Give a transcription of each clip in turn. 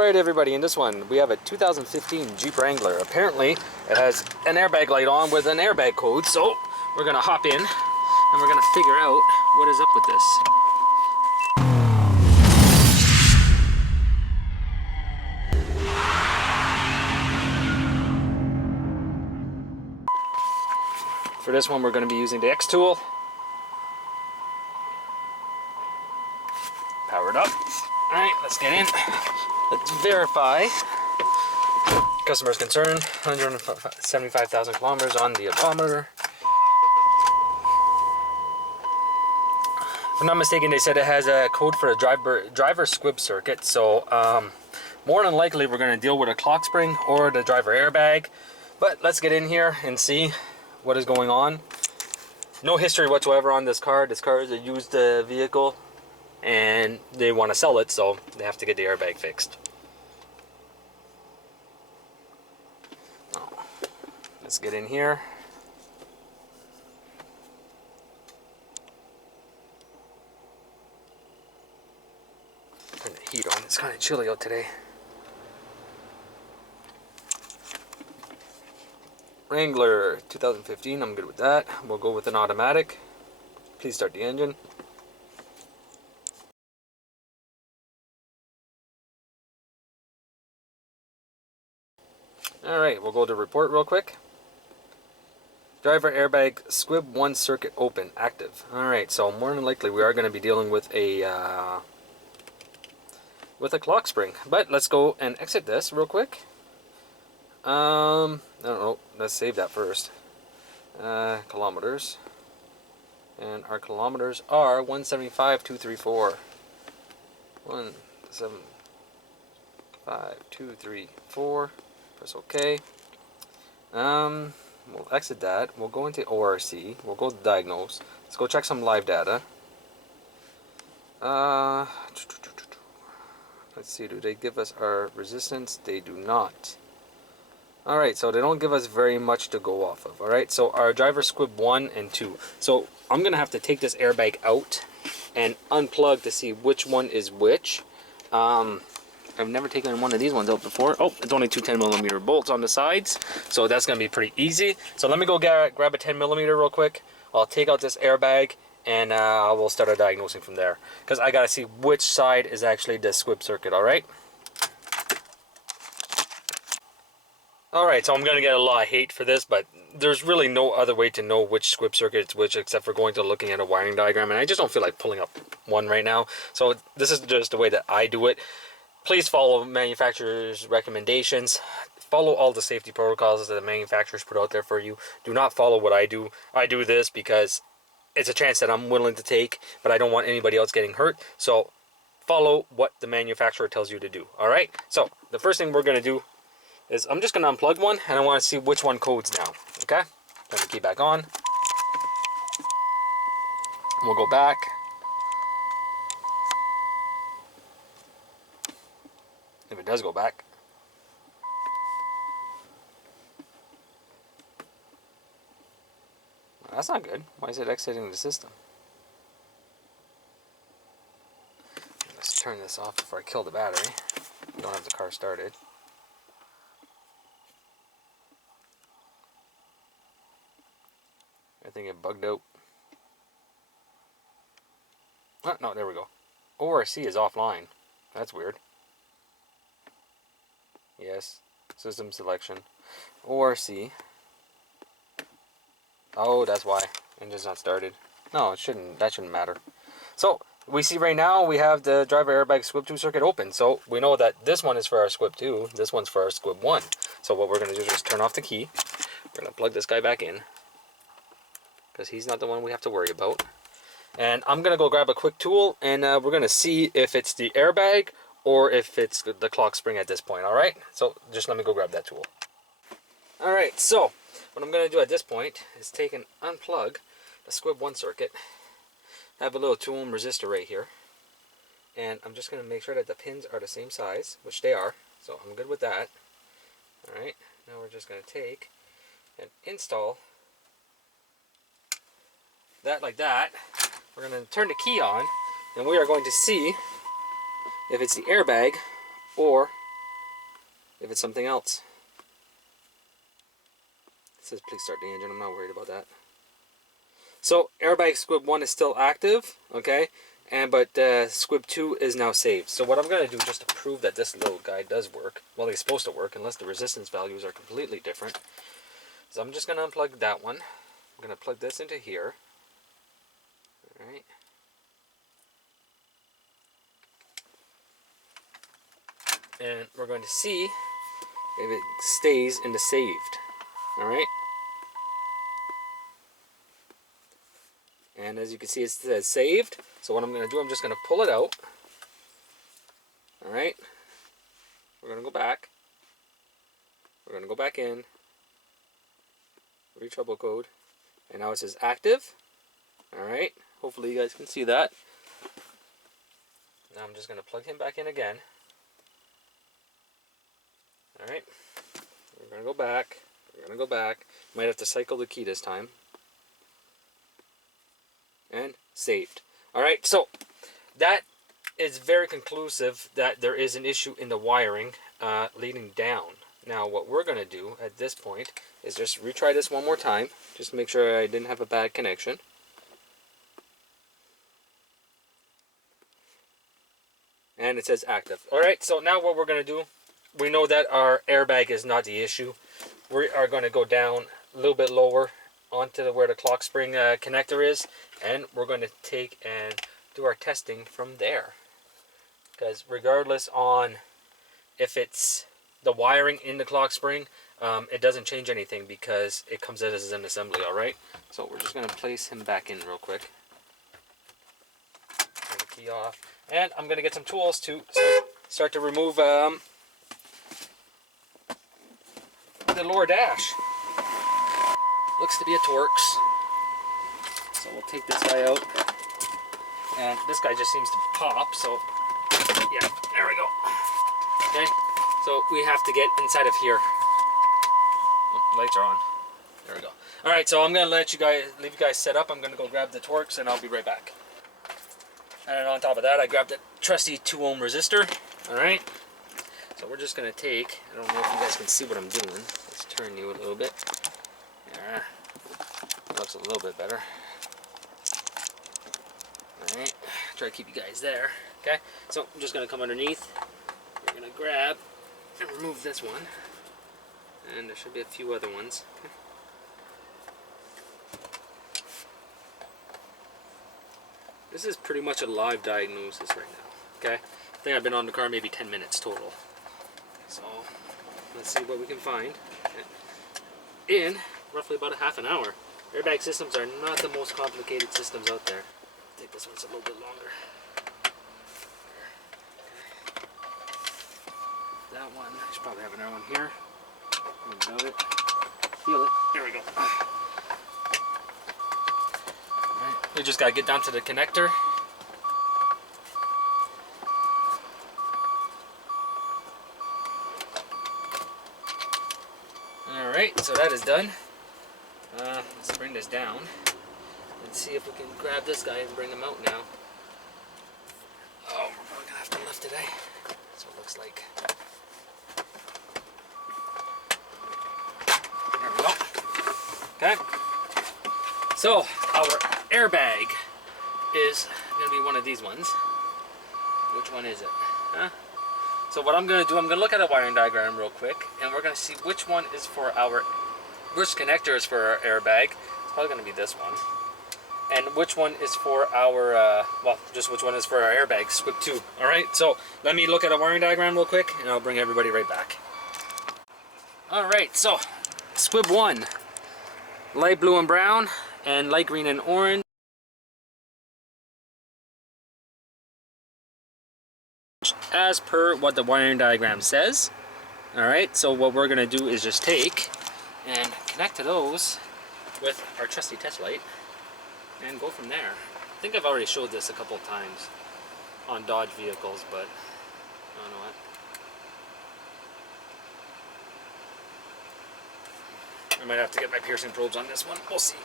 Alright everybody, in this one we have a 2015 Jeep Wrangler. Apparently it has an airbag light on with an airbag code, so we're gonna hop in and we're gonna figure out what is up with this. For this one we're going to be using the X tool. Powered up. Alright, let's get in. Let's verify. Customer's concern, 175,000 kilometers on the odometer. If I'm not mistaken, they said it has a code for a driver squib circuit, so more than likely we're going to deal with a clock spring or the driver airbag. But let's get in here and see what is going on. No history whatsoever on this car. This car is a used vehicle and they want to sell it, so they have to get the airbag fixed. Let's get in here. Turn the heat on. It's kind of chilly out today. Wrangler 2015, I'm good with that. We'll go with an automatic. Please start the engine. Alright, we'll go to report real quick. Driver airbag squib 1 circuit open, active. Alright, so more than likely we are going to be dealing with a clock spring. But let's go and exit this real quick. I don't know, let's save that first. Kilometers. And our kilometers are 175,234. 175,234. Press OK. We'll exit that. We'll go into ORC. We'll go to diagnose. Let's go check some live data. Let's see, do they give us our resistance? They do not. Alright, so they don't give us very much to go off of. Alright, so our driver squib 1 and 2. So I'm going to have to take this airbag out and unplug to see which one is which. I've never taken one of these ones out before. Oh, it's only two 10mm bolts on the sides, so that's going to be pretty easy. So let me go grab a 10mm real quick. I'll take out this airbag and we'll start our diagnosing from there, because I got to see which side is actually the squib circuit. Alright, so I'm going to get a lot of hate for this, but there's really no other way to know which squib circuit it's which except for going to looking at a wiring diagram, and I just don't feel like pulling up one right now. So this is just the way that I do it. Please follow manufacturers' recommendations. Follow all the safety protocols that the manufacturers put out there for you. Do not follow what I do. I do this because it's a chance that I'm willing to take, but I don't want anybody else getting hurt. So follow what the manufacturer tells you to do. Alright? So the first thing we're going to do is I'm just going to unplug one, and I want to see which one codes now. Okay? Turn the key back on. We'll go back. If it does go back. That's not good. Why is it exiting the system? Let's turn this off before I kill the battery. Don't have the car started. I think it bugged out. Oh, no, there we go. ORC is offline. That's weird. Yes, system selection, ORC. Oh, that's why. Engine's not started. No, it shouldn't. That shouldn't matter. So we see right now we have the driver airbag squib 2 circuit open. So we know that this one is for our squib 2. This one's for our squib 1. So what we're going to do is just turn off the key. We're going to plug this guy back in, because he's not the one we have to worry about. And I'm going to go grab a quick tool, and we're going to see if it's the airbag or if it's the clock spring at this point. Alright, so just let me go grab that tool. Alright, so what I'm going to do at this point is take and unplug the squib 1 circuit. I have a little 2 ohm resistor right here, and I'm just going to make sure that the pins are the same size, which they are, so I'm good with that. Alright, now we're just going to take and install that like that. We're going to turn the key on, and we are going to see if it's the airbag or if it's something else. It says please start the engine. I'm not worried about that. So airbag squib 1 is still active, okay, but squib 2 is now saved. So what I'm going to do, just to prove that this little guy does work, well, he's supposed to work unless the resistance values are completely different, so I'm just going to unplug that one. I'm going to plug this into here. All right. And we're going to see if it stays in the saved. All right. And as you can see, it says saved. So what I'm going to do, I'm just going to pull it out. All right. We're going to go back. We're going to go back in. Retrouble code. And now it says active. All right. Hopefully you guys can see that. Now I'm just going to plug him back in again. All right. We're going to go back. We're going to go back. Might have to cycle the key this time. And saved. All right. So that is very conclusive that there is an issue in the wiring leading down. Now what we're going to do at this point is just retry this one more time. Just to make sure I didn't have a bad connection. And it says active. Alright, so now what we're going to do, we know that our airbag is not the issue. We are going to go down a little bit lower onto where the clock spring connector is, and we're going to take and do our testing from there. Because regardless on if it's the wiring in the clock spring, it doesn't change anything because it comes out as an assembly, alright? So we're just going to place him back in real quick. Turn the key off. And I'm going to get some tools to start to remove the lower dash. Looks to be a Torx. So we'll take this guy out. And this guy just seems to pop, so yeah, there we go. Okay, so we have to get inside of here. Oh, lights are on. There we go. Alright, so I'm going to leave you guys set up. I'm going to go grab the Torx and I'll be right back. And on top of that, I grabbed a trusty 2 ohm resistor. Alright. So we're just going to take, I don't know if you guys can see what I'm doing. Let's turn you a little bit. Yeah. Looks a little bit better. Alright. Try to keep you guys there. Okay. So I'm just going to come underneath. We're going to grab and remove this one. And there should be a few other ones. Okay. This is pretty much a live diagnosis right now, okay? I think I've been on the car maybe 10 minutes total. So, let's see what we can find in roughly about a half an hour. Airbag systems are not the most complicated systems out there. I think this one's a little bit longer. Okay. That one, I should probably have another one here. Without it. Feel it. There we go. We just gotta get down to the connector. Alright, so that is done. Let's bring this down and see if we can grab this guy and bring him out now. Oh, we're probably gonna have to lift today. That's what it looks like. There we go. Okay. So, our airbag is going to be one of these ones. Which one is it? Huh? So what I'm going to do, I'm going to look at a wiring diagram real quick, and we're going to see which one is for which connector is for our airbag. It's probably going to be this one. And which one is for our, just which one is for our airbag, squib 2. Alright, so let me look at a wiring diagram real quick, and I'll bring everybody right back. Alright, so squib 1, light blue and brown, and light green and orange. As per what the wiring diagram says. Alright, so what we're going to do is just take and connect to those with our trusty test light and go from there. I think I've already showed this a couple of times on Dodge vehicles, but I don't know what. I might have to get my piercing probes on this one. We'll see.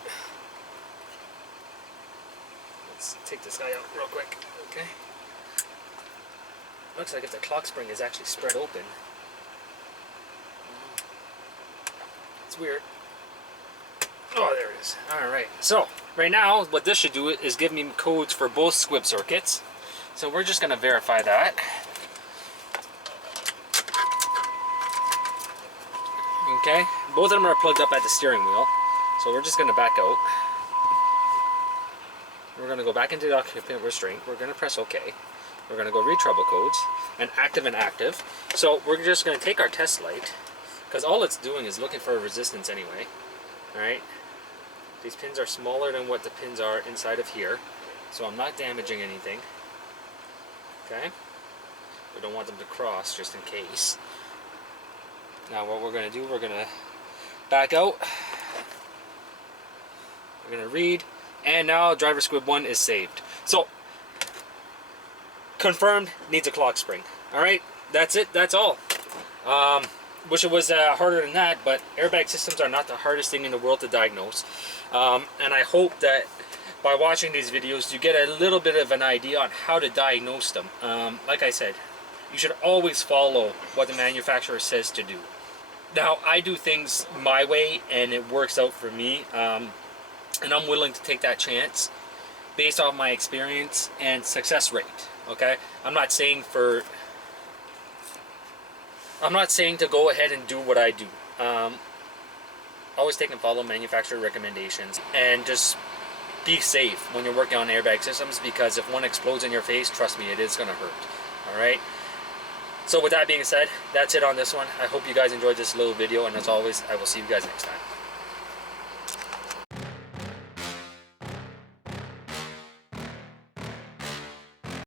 Let's take this guy out real quick. Okay. Looks like if the clock spring is actually spread open, It's weird. Oh, there it is. Alright, so right now what this should do is give me codes for both squib circuits. So we're just going to verify that. Okay, both of them are plugged up at the steering wheel. So we're just going to back out. We're going to go back into the occupant restraint. We're going to press OK. We're going to go read trouble codes and active. So we're just going to take our test light, because all it's doing is looking for a resistance anyway. Alright. These pins are smaller than what the pins are inside of here, so I'm not damaging anything. Okay? We don't want them to cross just in case. Now what we're going to do, we're going to back out. We're going to read, and now driver squib 1 is saved. So, confirmed, needs a clock spring. Alright, that's it, that's all. Wish it was harder than that, but airbag systems are not the hardest thing in the world to diagnose. And I hope that by watching these videos you get a little bit of an idea on how to diagnose them. Like I said, you should always follow what the manufacturer says to do. Now, I do things my way and it works out for me, and I'm willing to take that chance based off my experience and success rate. Okay, I'm not saying to go ahead and do what I do. Always take and follow manufacturer recommendations, and just be safe when you're working on airbag systems, because if one explodes in your face, trust me, it is going to hurt. Alright? So with that being said, that's it on this one. I hope you guys enjoyed this little video, and as always, I will see you guys next time.